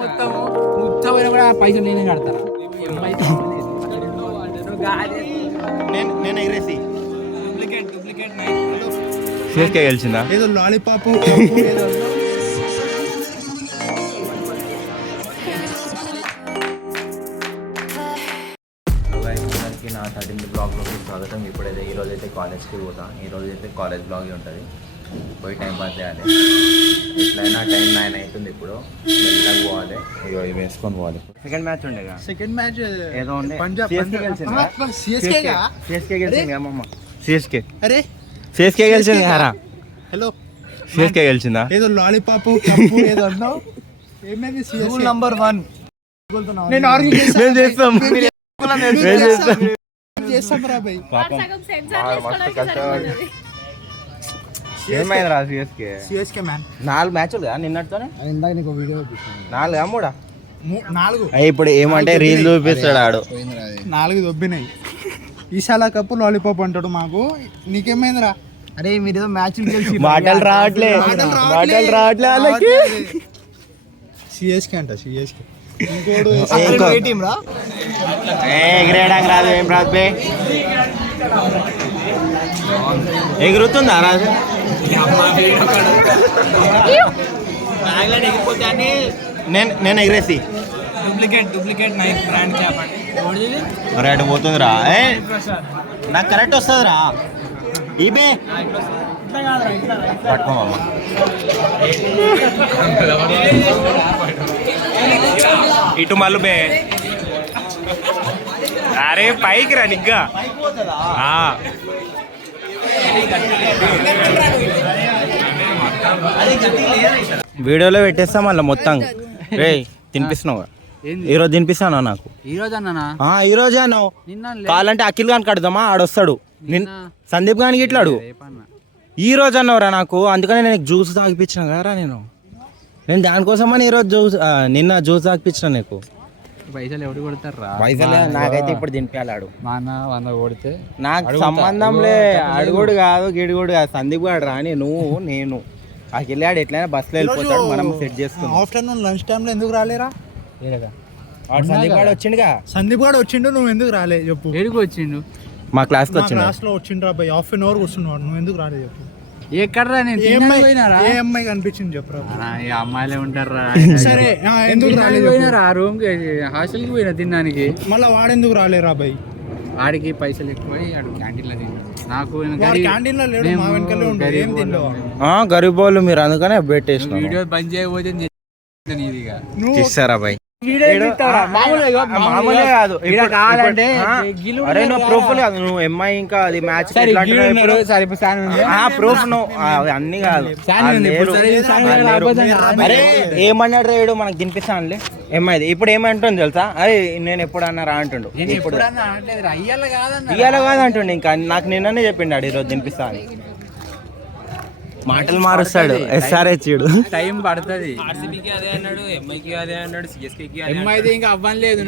మొత్తం ముచ్చమైన కూడా పైసలు నేనే కడతాను. నేను ఎగ్రేసి సిఎస్కే గెలిచిందా? ఏదో లాలీపాప్ నా 13th బ్లాగ్లోకి స్వాగతం. ఇప్పుడైతే ఈరోజు అయితే కాలేజ్కి పోతాం. ఈరోజు అయితే కాలేజ్ బ్లాగ్ ఉంటుంది. పోయి టైం పాస్ చేయాలి. ఎట్లయినా టైం 9 అవుతుంది. ఇప్పుడు మెల్లగా పోవాలి. ఇక ఇవి వేసుకొని పోవాలి. సెకండ్ మ్యాచ్ ఉండేగా, సెకండ్ మ్యాచ్ ఏదో ఉండే సిఎస్కే గెలిచింది అమ్మమ్మ. సిఎస్కే అరే సిఎస్కే గెలిచింది. హరా హలో సిఎస్కే గెలిచిందా? ఏదో లాలీపాప్ కప్పు ఏదో అన్నావు. ఏమైంది? సిఎస్కే నంబర్ 1 నేను ఆర్గనైజ్ చేస్తాం రా భయ్. ఏమైందిరా సిఎస్కే? సిఎస్కే మ్యాన్ 4 మ్యాచ్లు కదా నిన్నటితోనే. ఇందాక నీకు వీడియో 4 3 4 ఇప్పుడు ఏమంటే రీల్ చూపిస్తాడు ఆడు. 4 దొబ్బినాయి. ఈసాల కప్పు లాలీపాప్ అంటాడు మాకు. నీకేమైందిరా? అరే మీరు మ్యాచ్ మాటలు రావట్లే వాళ్ళకి. సిఎస్కే అంట సిఎస్కే. ఇంకోడు ఎగిరేయడానికి రాదు. ఏం రాదు బే. ఎగురుతుందా రాదు? నేను ఎగిరేసి డూప్లికేట్ నైఫ్ బ్రాండ్ క్యాప్ మరి అటు పోతుందిరా. నాకు కరెక్ట్ వస్తుందిరా. ఈబే పట్టుకోమమ్మా. ఇటు మళ్ళీ బే. అరే పైకి రా నిగ్గా. వీడియోలో పెట్టేస్తా మళ్ళీ మొత్తం. రే తినిపిస్తున్నావు ఈరోజు? తినిపిస్తాను నాకు ఈరోజు అన్నా. ఈరోజే అన్నావు. కావాలంటే అఖిల్ గాని కడదామా, ఆడొస్తాడు. సందీప్ గానికి ఇట్లా అడుగు. ఈ రోజు అన్నవరా నాకు. అందుకని నేను జ్యూస్ తాగిపించిన కదరా. నేను దానికోసమని ఈరోజు నిన్న జ్యూస్ తాగిపించిన. నీకు పైసలు ఎవరు కొడతారా? పైసలే నాకైతే ఇప్పుడు తినిపించాలి. ఆడు మా అన్న 100 కొడితే నాకు సంబంధంలే. అడుగుడు కాదు గిడుగుడు కాదు. సందీప్ గాడు రాని నేను అఖిల్ గాడు ఎట్లయినా బస్సులో వెళ్ళిపోతాడు. మనం సెట్ చేసుకున్నాం. ఆఫ్టర్నూన్ లంచ్ టైంలో ఎందుకు రాలేరా? సందీప్ గాడు వచ్చిండుగా. సందీప్ గాడు వచ్చిండు, నువ్వు ఎందుకు రాలే చెప్పు? ఏడుకు వచ్చిండు? మా క్లాస్కి వచ్చిండు. క్లాస్లో వచ్చిండ్రా భయ్. హాఫ్ అన్ అవర్ కూర్చున్నాడు, నువ్వు ఎందుకు రాలే చెప్పు? ఎక్కడరా? నేను ఏ అమ్మాయి కనిపించింది చెప్పురా? అమ్మాయిలే ఉంటారా? సరే ఎందుకు రాలేదు? ఆ రూమ్ కి హాస్టల్ కి పోయినా తినడానికి. మళ్ళీ వాడెందుకు రాలేరా భయ్? ఆడికి పైసలు ఎక్కువ, ఆడు క్యాంటీన్ లో తిన్నాడు. నాకు క్యాంటీన్ లో లేడు, మా వెనకాలే ఉంటాడు. ఏం తిన్నావు? గరీబ్ వాళ్ళు మీరు, అందుకనే పెట్టేసిన. వీడియో బంద్ చేయకపోతే తీస్తారా భయ్? మామూలే కాదు. అరే నువ్వు ప్రూఫ్ కాదు. నువ్వు ఎంఐ ఇంకా అది మ్యాచ్ ప్రూఫ్ నువ్వు అన్ని కాదు. అరే ఏమన్నాడు రేడు మనకు తినిపిస్తానులే ఎంఐది. ఇప్పుడు ఏమంటుంది తెలుసా? అరే నేను ఎప్పుడు అన్నారా అంటుండు. ఇప్పుడు ఇయ్యాల కాదంటుండు. ఇంకా నాకు నిన్ననే చెప్పిండు ఈరోజు తినిపిస్తా అని. మాటలు మారుస్తాడు. ఎస్ఆర్హెచ్ టైం పడుతుంది. ఎంఐది ఇంకా అవ్వలేదు.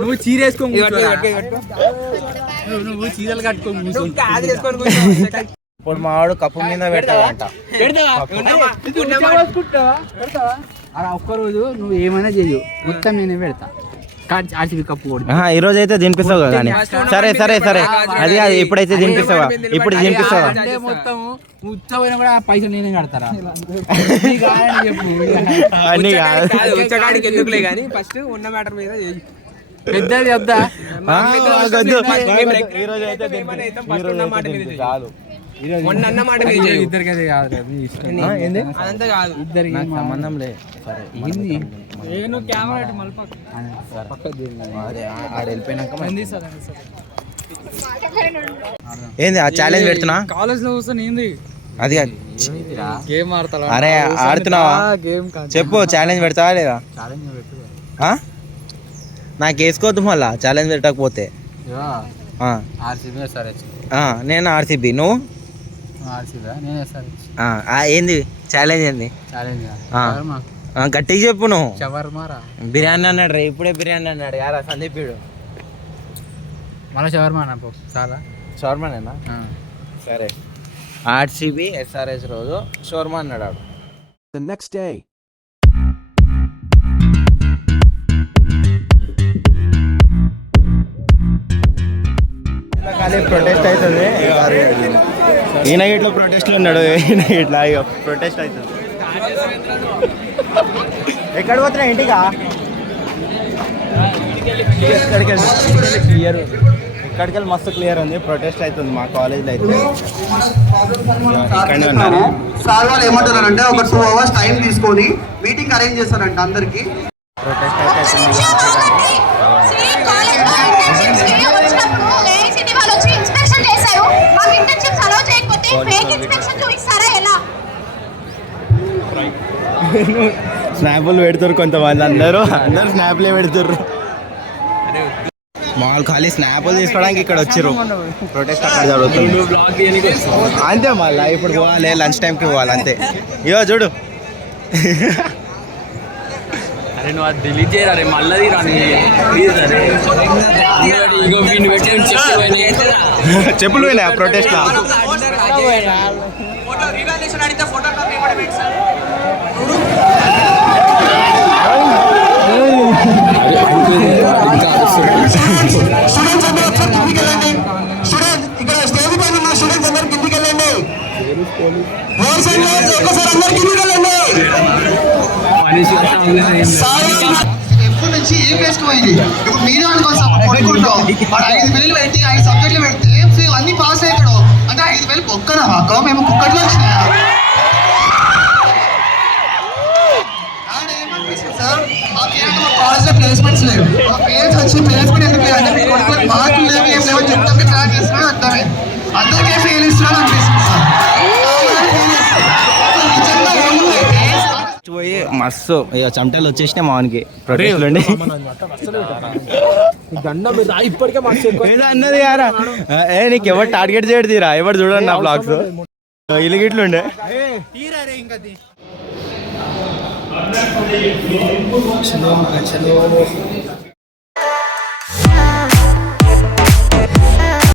నువ్వు చీరేసుకో, నువ్వు చీరలు కట్టుకో. ఇప్పుడు మా వాడు కప్పు మీద పెడతాడంట. అలా ఒక్కరోజు నువ్వు ఏమైనా చెయ్యు, మొత్తం నేనే పెడతా. ఈ రోజు అయితే తినిపిస్తావు కదా. సరే సరే సరే అది కాదు. ఇప్పుడైతే తినిపిస్తావా? ఇప్పుడు తినిపిస్తావా? మొత్తం ఉచ్చపోయినా కూడా పైసలు నేనే కడతారా? ఎందుకులే కానీ ఫస్ట్ ఉన్న మ్యాటర్ మీద పెద్దది వద్దా? ఇద్దరికి కాదు, అదంతా కాదు. ఇద్దరికి సంబంధం లేదు. ఏంది ఆ ఛాలెంజ్ పెడుతున్నా? కాలేజ్ లో కూర్చొని ఏంది అది గేమ్ ఆడతా? అరే ఆడుతున్నావా? చెప్పు, ఛాలెంజ్ పెడతావా లేదా? నాకు వేసుకోవద్దు మళ్ళా ఛాలెంజ్ పెట్టకపోతే. నేను ఆర్సీబీ, నువ్వు ఏంది ఛాలెంజ్? ఏంది గట్టిగా చెప్పు. నువ్వు బిర్యానీ అన్నాడు రా. ఇప్పుడే బిర్యానీ అన్నాడు యారా సందీపుడు. మళ్ళీ షవర్మా చాలా షవర్మానేనా? సరే ఆర్సీబీ ఎస్ఆర్ఎస్ రోజు షోర్మా అన్నాడు ఆడు. The next day. ప్రొటెస్ట్ అవుతుంది. ఈయన ఇట్లా ప్రొటెస్ట్లో ఉన్నాడు. ఈయన ఇట్లా ప్రొటెస్ట్ అవుతుంది. ఎక్కడ పోతున్నా ఇంటికా? ఇక్కడికి వెళ్ళి మస్తు క్లియర్ ఉంది. ప్రొటెస్ట్ అవుతుంది మా కాలేజ్లో అయితే. ఇక్కడనే ఉన్నారు. సార్ వాళ్ళు ఏమంటున్నారంటే ఒక 2 hours టైం తీసుకొని మీటింగ్ అరేంజ్ చేస్తారంట అందరికి. ప్రొటెస్ట్ అయితే అవుతుంది. స్నాపులు పెడుతారు కొంతమంది. అందరూ స్నాప్లే పెడుతారు. మామూలు ఖాళీ స్నాపులు తీసుకోవడానికి ఇక్కడ వచ్చారు. ప్రొటెస్ట్ అక్కడ జరుగుతుంది అంతే. మళ్ళీ ఇప్పుడు పోవాలి, లంచ్ టైంకి పోవాలి అంతే. ఇగో చూడు. అరే నువ్వు అది డిలీట్ చేయరా రే, మళ్ళీ రాని చెప్పులు పోయినా ప్రొటెస్ట్ ఇక్కడ స్టేజ్ పైన ఉన్న స్టూడెంట్స్ అందరు కిందికి వెళ్ళండి. ఎప్పటి నుంచి ఏం వేస్ట్ పోయింది. ఇప్పుడు మీరే అనుకోసం కొనుక్కుంటాం. వాడు 5,000 పెట్టి 5 సబ్జెక్టులు పెడితే అన్ని పాస్ అవుతాడు అంటే 5,000 ఒక్కనా మాకు మేము కుక్కట్లో వచ్చినాయా? సార్ మా కాలేజ్లో ప్లేస్మెంట్స్ లేవు. మా పేరెంట్స్ వచ్చి ప్లేస్మెంట్ ఎందుకు లేదంటే మీరు కొనుక్కొని మార్కులు లేవు ఏం లేవని చెప్తాం. ట్రాక్ చేస్తున్నాడు అర్థమే. అందరికీ ఫెయిల్ ఇస్తున్నాడు అనిపిస్తుంది సార్. పోయి మస్తు ఇక చెమటలు వచ్చేసినాయి మావానికి ప్రొటెస్ట్లు ఉండి. అన్నది యారా నీకు ఎవరు టార్గెట్ చేయడు తీరా ఎవరు చూడండి నా బ్లాగ్స్ ఇల్లు గిట్లుండే.